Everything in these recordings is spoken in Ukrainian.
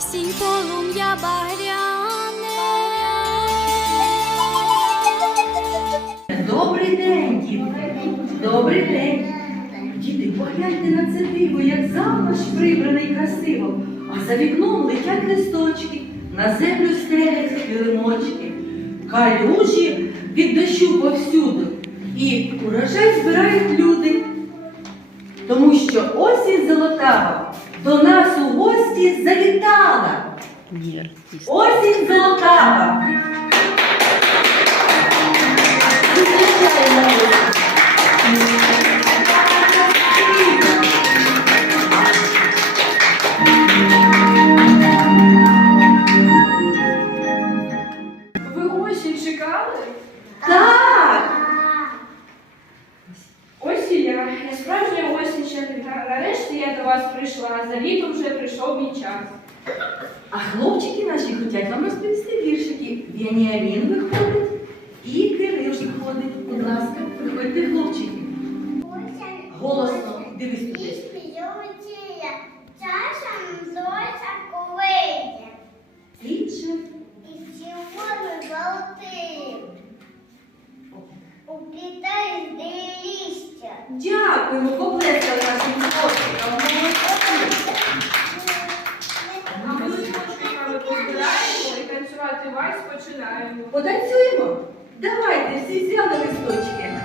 осінь полум'я багряне. Добрий день, діти! Добрий день! Діти, погляньте на це диво, як запаш прибраний красиво, а за вікном летять листочки, на землю стелять килимочки, калюжі від дощу повсюду. І урожай збирають люди, тому що осінь золотава до нас у гості завітала. Осінь золотава. Зустрічаємо. Давай спочинаємо. Потанцюємо. Давайте всі взяли листочки.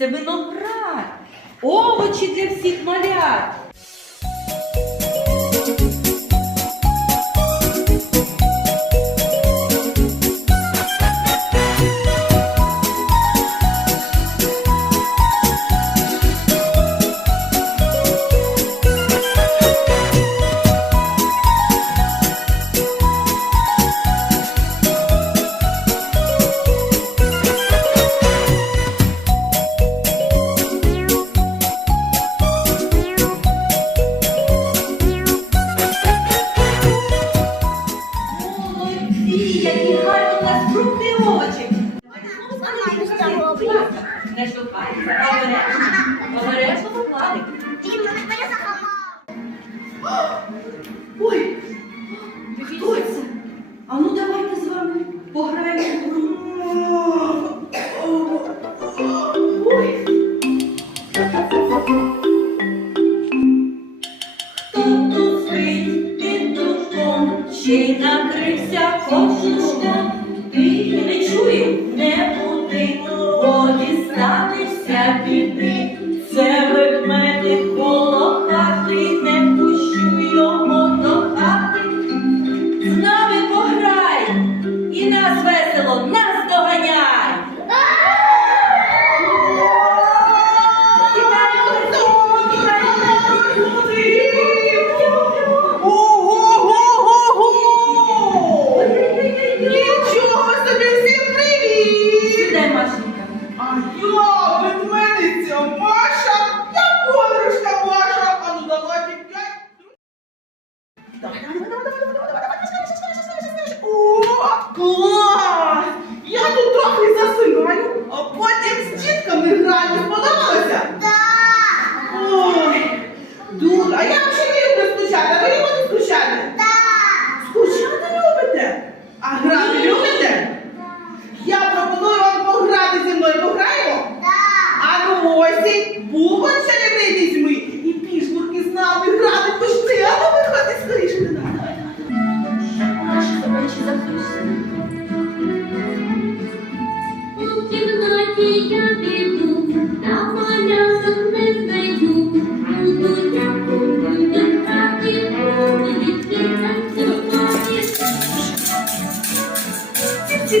Це виноград, овочі для всіх малят. Які гарні у нас фрукти і овочі. Не штовхайтеся, обережно. Don't you. Мною. Пограємо? А ну осінь, бубон ще не візьми. І пішмурки з нами грати почти. А ну виходи скоріше. Давай, давай. Наші собачі захищені. У кімнаті я піду, та маляток не знайду. Буду я буду грати, буду дітки танцювати. Всі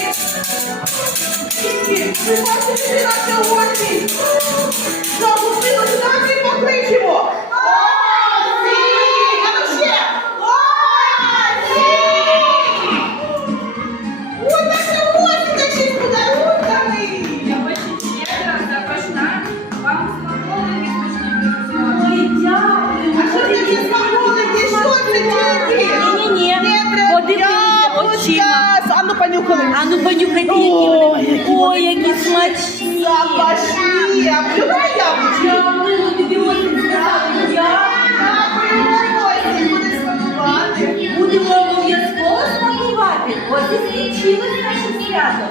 Прибачте, всі на сьогодні. Запустилося, давайте покличемо. Подивіться очима. А ну понюхали. А ну понюхайте, які Ой, вони. які Ой, які смачні. Запашні. А плювай яблучки. Дякую, тобі осінь сказала. Дякую. Будемо обов'язково смакувати. Ось і скінчилось наше свято.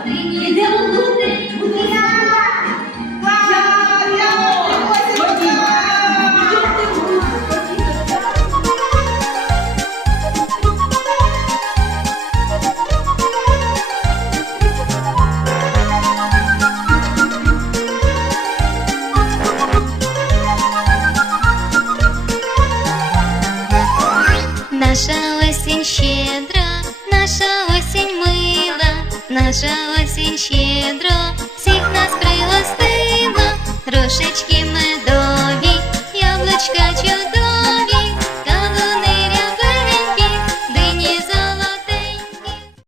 Наша осінь щедра, наша осінь мила, наша осінь щедро, всіх нас пригостила, Рушечки медові, яблучка.